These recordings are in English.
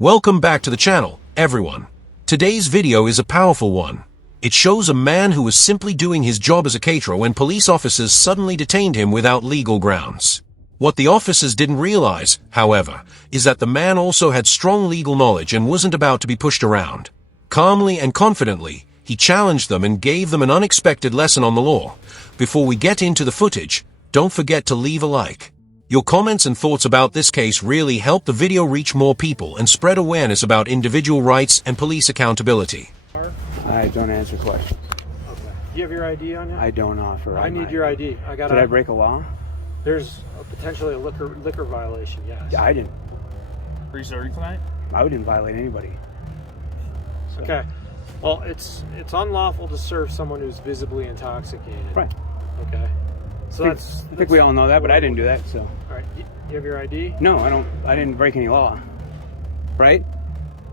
Welcome back to the channel, everyone. Today's video is a powerful one. It shows a man who was simply doing his job as a caterer when police officers suddenly detained him without legal grounds. What the officers didn't realize, however, is that the man also had strong legal knowledge and wasn't about to be pushed around. Calmly and confidently, he challenged them and gave them an unexpected lesson on the law. Before we get into the footage, don't forget to leave a like. Your comments and thoughts about this case really help the video reach more people and spread awareness about individual rights and police accountability. I don't answer questions. Okay. Do you have your ID on you? I don't offer. I need your ID. Did I break a law? There's potentially a liquor violation, yes. I didn't. Are you serving tonight? I didn't violate anybody. So. Okay. Well, it's unlawful to serve someone who's visibly intoxicated. Right. Okay. So I think we all know that, but I didn't do that, so. All right. You have your ID? No, I don't. I didn't break any law. Right?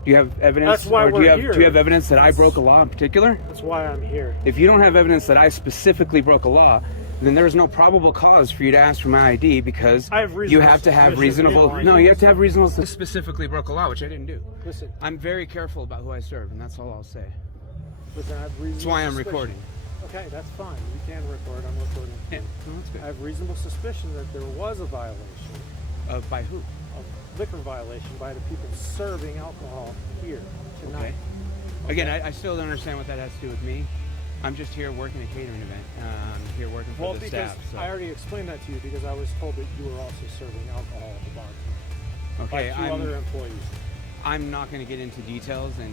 Do you have evidence? That's why or do you have evidence that I broke a law in particular? That's why I'm here. If you don't have evidence that I specifically broke a law, then there's no probable cause for you to ask for my ID because you have to have reasonable. No, you have to have reasonable. Specifically broke a law, which I didn't do. Listen, I'm very careful about who I serve, and that's all I'll say. Listen, I have reasonable. That's why I'm suspicion. recording. Okay, that's fine. You can record. I'm recording. Yeah, no, that's good. I have reasonable suspicion that there was a violation. By who? A liquor violation by the people serving alcohol here tonight. Okay. Again, I still don't understand what that has to do with me. I'm just here working a catering event. I'm here working for the staff. So. I already explained that to you because I was told that you were also serving alcohol at the bar tonight. Okay, by two other employees. I'm not going to get into details and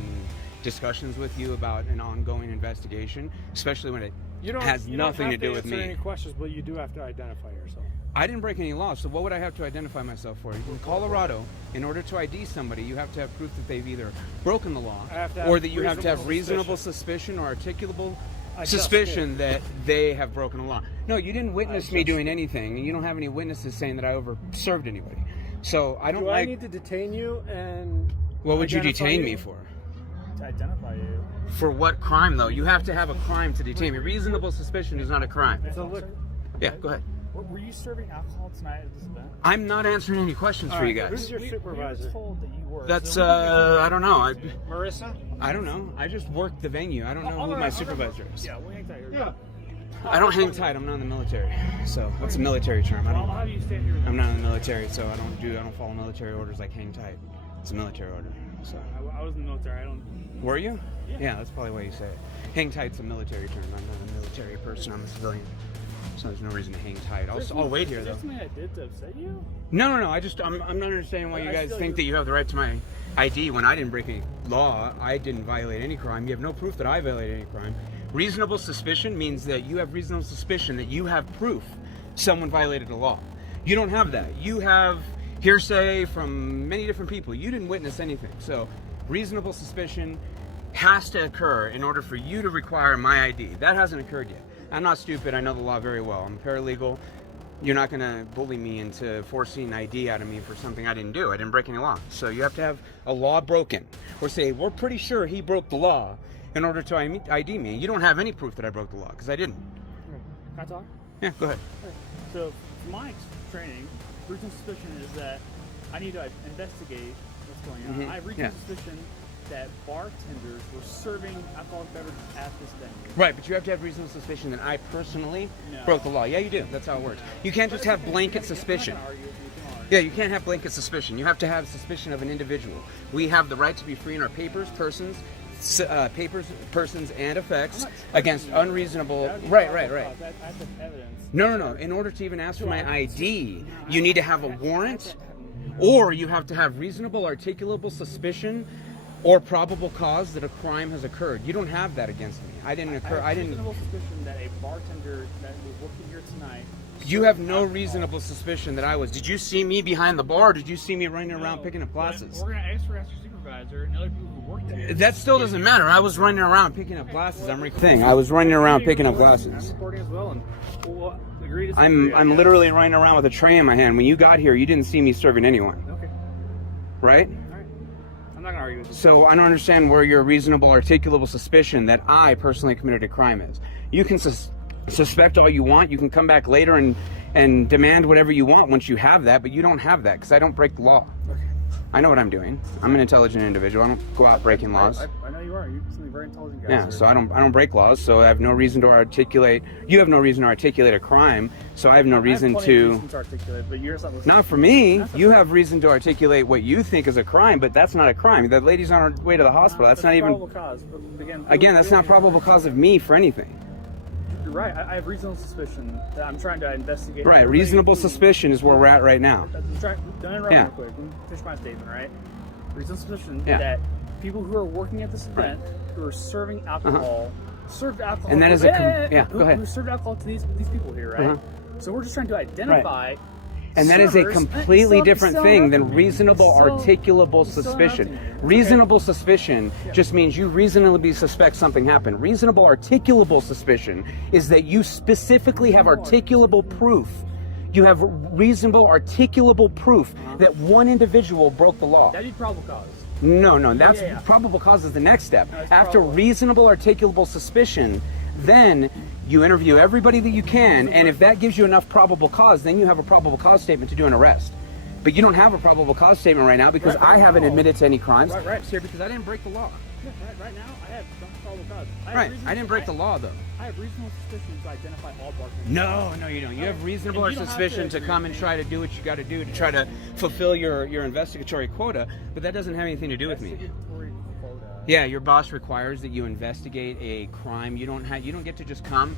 discussions with you about an ongoing investigation, especially when it has nothing to do with me. You don't have to answer any questions, but you do have to identify yourself. I didn't break any laws, so what would I have to identify myself for? In Colorado, in order to ID somebody, you have to have proof that they've either broken the law or that you have to have reasonable suspicion or articulable suspicion that they have broken the law. No, you didn't witness me doing anything, and you don't have any witnesses saying that I over-served anybody. So I don't I need to detain you and... What would you detain me for? To identify you. For what crime, though? You have to have a crime to detain me. Reasonable suspicion is not a crime. It's a liquor. Yeah, go ahead. Were you serving alcohol tonight at this event? I'm not answering any questions for you guys. Who's your supervisor? We were told that you were. That's, I don't know. Marissa? I don't know. I just worked the venue. I don't know who my supervisor is. Yeah, we'll hang tight here. I don't hang tight. I'm not in the military. So that's a military term. I'll have you stand here. I'm not in the military, so I don't follow military orders like hang tight. It's a military order. So. I was in the military. I don't. Were you? Yeah, that's probably why you say it. Hang tight's a military term. I'm not a military person. I'm a civilian. So there's no reason to hang tight. I'll wait here, though. Is there something I did to upset you? No. I'm not understanding why you guys think that you have the right to my ID when I didn't break any law. I didn't violate any crime. You have no proof that I violated any crime. Reasonable suspicion means that you have reasonable suspicion that you have proof someone violated a law. You don't have that. You have hearsay from many different people. You didn't witness anything. So reasonable suspicion has to occur in order for you to require my ID. That hasn't occurred yet. I'm not stupid. I know the law very well. I'm a paralegal. You're not going to bully me into forcing ID out of me for something I didn't do. I didn't break any law. So you have to have a law broken. Or say, we're pretty sure he broke the law in order to ID me. You don't have any proof that I broke the law, because I didn't. Can I talk? Yeah, go ahead. So, from my training, reasonable suspicion is that I need to investigate what's going on. Mm-hmm. I have reasonable suspicion that bartenders were serving alcoholic beverages at this venue. Right, but you have to have reasonable suspicion that I personally broke the law. Yeah, you do. That's how it works. You can't just have blanket suspicion. Yeah, you can't have blanket suspicion. You have to have suspicion of an individual. We have the right to be free in our persons, and effects against unreasonable. Right. No. In order to even ask for my ID, you need to have a warrant, or you have to have reasonable, articulable suspicion or probable cause that a crime has occurred. You don't have that against me. I didn't. Reasonable suspicion that a bartender that was working here tonight. You have no reasonable suspicion that I was. Did you see me behind the bar? Or did you see me running around picking up glasses? We're gonna ask your supervisor and other people who work there. That still doesn't matter. I was running around picking up glasses. I was running around picking up glasses. I'm recording as well, and I'm literally running around with a tray in my hand. When you got here, you didn't see me serving anyone. Okay. Right? I'm not gonna argue with you. So I don't understand where your reasonable, articulable suspicion that I personally committed a crime is. You can suspect all you want. You can come back later and demand whatever you want once you have that, but you don't have that because I don't break the law. Okay. I know what I'm doing. I'm an intelligent individual. I don't go out breaking laws. I know you are. You're something very intelligent guy. Yeah, sir. so I don't break laws, so I have no reason to articulate. You have no reason to articulate a crime, so I have no reason I have plenty of to. reason to articulate, but you're not listening. Not for me. That's You have reason to articulate what you think is a crime, but that's not a crime. That lady's on her way to the hospital. That's not even. probable cause. But Again, that's not probable cause of me for anything. You're right. I have reasonable suspicion that I'm trying to investigate. Right. Reasonable suspicion is where we're at right now. Don't interrupt Yeah. real quick. Let me finish my statement, right? Reasonable suspicion Yeah. that people who are working at this event, who are serving alcohol, served alcohol. And that is go ahead. Who served alcohol to these people here, right? Uh-huh. So we're just trying to identify. And that is a servers, completely and different still thing than nothing. reasonable, Still- articulable still suspicion. nothing. Okay. Reasonable suspicion just means you reasonably suspect something happened. Reasonable, articulable suspicion is that you specifically have articulable proof. You have reasonable, articulable proof that one individual broke the law. That'd be probable cause. No, that's Yeah. probable cause is the next step. No, it's After probable. reasonable, articulable suspicion, then you interview everybody that you can, and if that gives you enough probable cause, then you have a probable cause statement to do an arrest. But you don't have a probable cause statement right now because Right I haven't now. admitted to any crimes. Right. Here because I didn't break the law. Yeah, right now, I have probable cause. I didn't break the law though. I have reasonable suspicion to identify all bartenders. No, you don't. You have reasonable And you don't have suspicion to to come and try to do what you got to do to try to fulfill your investigatory quota, but that doesn't have anything to do with me. Investigatory quota. Yeah, your boss requires that you investigate a crime. You don't get to just come,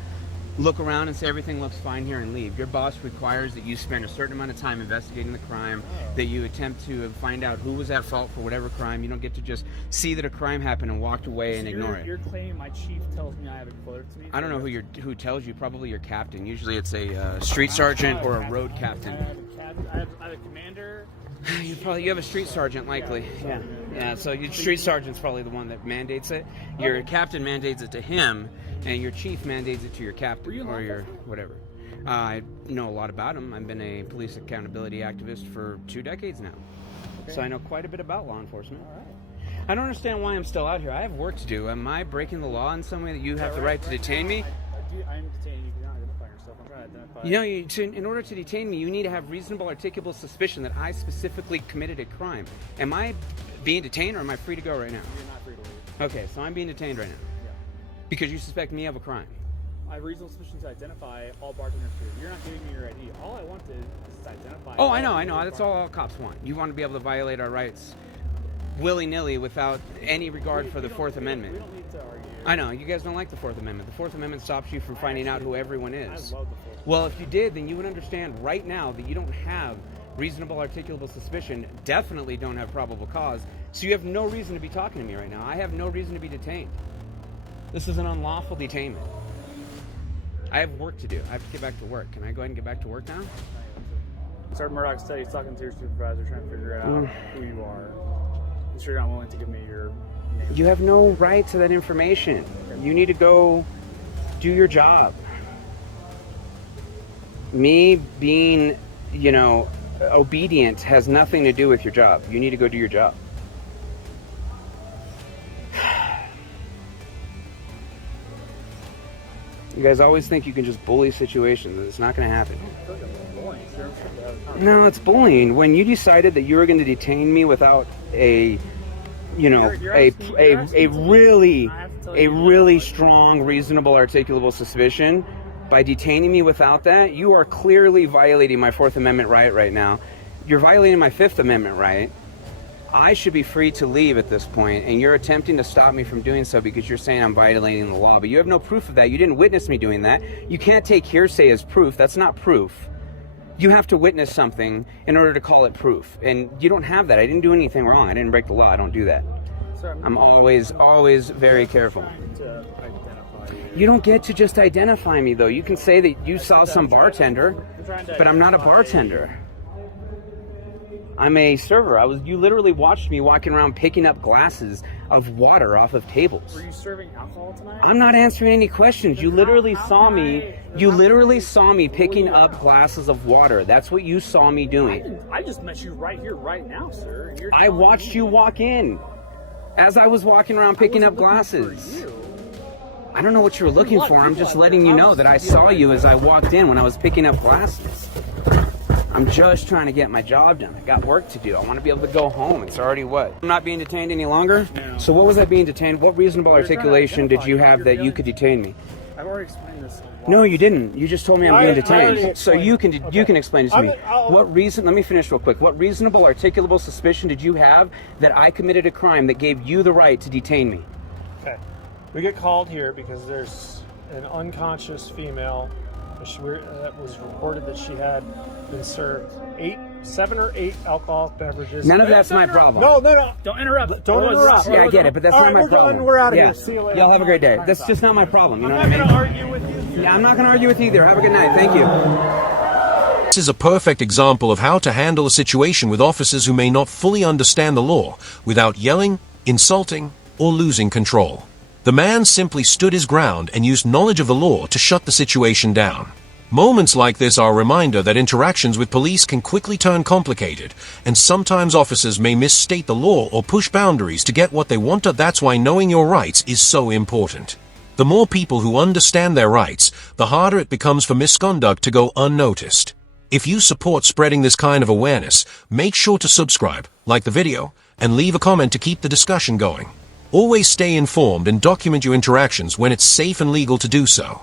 look around and say everything looks fine here and leave. Your boss requires that you spend a certain amount of time investigating the crime, that you attempt to find out who was at fault for whatever crime. You don't get to just see that a crime happened and walk away and ignore it. You're claiming my chief tells me I have a quota to meet? I don't know who tells you. Probably your captain. Usually it's a street sergeant or a road captain. I have a commander. You have a street sergeant likely. Yeah. So your street sergeant's probably the one that mandates it. Your captain mandates it to him, and your chief mandates it to your captain or your whatever. I know a lot about him. I've been a police accountability activist for 2 decades now, so I know quite a bit about law enforcement. All right. I don't understand why I'm still out here. I have work to do. Am I breaking the law in some way that you have the right to detain me? I am detaining you. You're not identifying yourself. I'm trying to identify. You know, in order to detain me, you need to have reasonable, articulable suspicion that I specifically committed a crime. Am I being detained, or am I free to go right now? You're not free to leave. Okay, so I'm being detained right now Yeah. because you suspect me of a crime. I have reasonable suspicion to identify all bartenders here. You're not giving me your ID. All I wanted is to identify. Oh, I know. That's all cops want. You want to be able to violate our rights willy-nilly without any regard for the Fourth Amendment. We don't need to argue. I know, you guys don't like the Fourth Amendment. The Fourth Amendment stops you from finding out who everyone I is. love the Fourth. Well, if you did, then you would understand right now that you don't have reasonable, articulable suspicion, definitely don't have probable cause, so you have no reason to be talking to me right now. I have no reason to be detained. This is an unlawful detainment. I have work to do. I have to get back to work. Can I go ahead and get back to work now? Sergeant Murdoch said he's talking to your supervisor, trying to figure out who you are. I'm sure you're not willing to give me your name. You have no right to that information. You need to go do your job. Me being, obedient has nothing to do with your job. You need to go do your job. You guys always think you can just bully situations. It's not going to happen. No, it's bullying. When you decided that you were going to detain me without a really strong, reasonable, articulable suspicion, by detaining me without that, you are clearly violating my Fourth Amendment right now. You're violating my Fifth Amendment right. I should be free to leave at this point, and you're attempting to stop me from doing so because you're saying I'm violating the law, but you have no proof of that. You didn't witness me doing that. You can't take hearsay as proof. That's not proof. You have to witness something in order to call it proof, and you don't have that. I didn't do anything wrong. I didn't break the law. I don't do that. Sir, I'm always very careful. trying to identify you. You don't get to just identify me, though. You can say that you saw some bartender, but I'm not a bartender. I'm a server. You literally watched me walking around picking up glasses of water off of tables. Were you serving alcohol tonight? I'm not answering any questions. You literally saw me. You literally saw me picking up glasses of water. That's what you saw me doing. I just met you right here, right now, sir. And you're I watched you walk in as I was walking around picking up glasses. I don't know what you were looking for. I'm just letting you know that I saw you as I walked in when I was picking up glasses. I'm just trying to get my job done. I got work to do. I want to be able to go home. It's already what? I'm not being detained any longer? No. So what was I being detained? What reasonable articulation did you have that you could detain me? I've already explained this. No, you didn't. You just told me I'm being detained. already So you can explain this to me. I'll- What reason? Let me finish real quick. What reasonable articulable suspicion did you have that I committed a crime that gave you the right to detain me? Okay. We get called here because there's an unconscious female. That was reported that she had been served 7 or 8 alcoholic beverages. None of that's my problem. No. Don't interrupt. Don't interrupt. Yeah, I get it, but that's All not right, my we're problem. done. We're out of Yeah. here. See you later. Y'all have a great day. That's just not my problem. You know I'm what I not mean? going to argue with you. Yeah, I'm not going to argue with you either. Have a good night. Thank you. This is a perfect example of how to handle a situation with officers who may not fully understand the law without yelling, insulting, or losing control. The man simply stood his ground and used knowledge of the law to shut the situation down. Moments like this are a reminder that interactions with police can quickly turn complicated, and sometimes officers may misstate the law or push boundaries to get what they want. That's why knowing your rights is so important. The more people who understand their rights, the harder it becomes for misconduct to go unnoticed. If you support spreading this kind of awareness, make sure to subscribe, like the video, and leave a comment to keep the discussion going. Always stay informed and document your interactions when it's safe and legal to do so.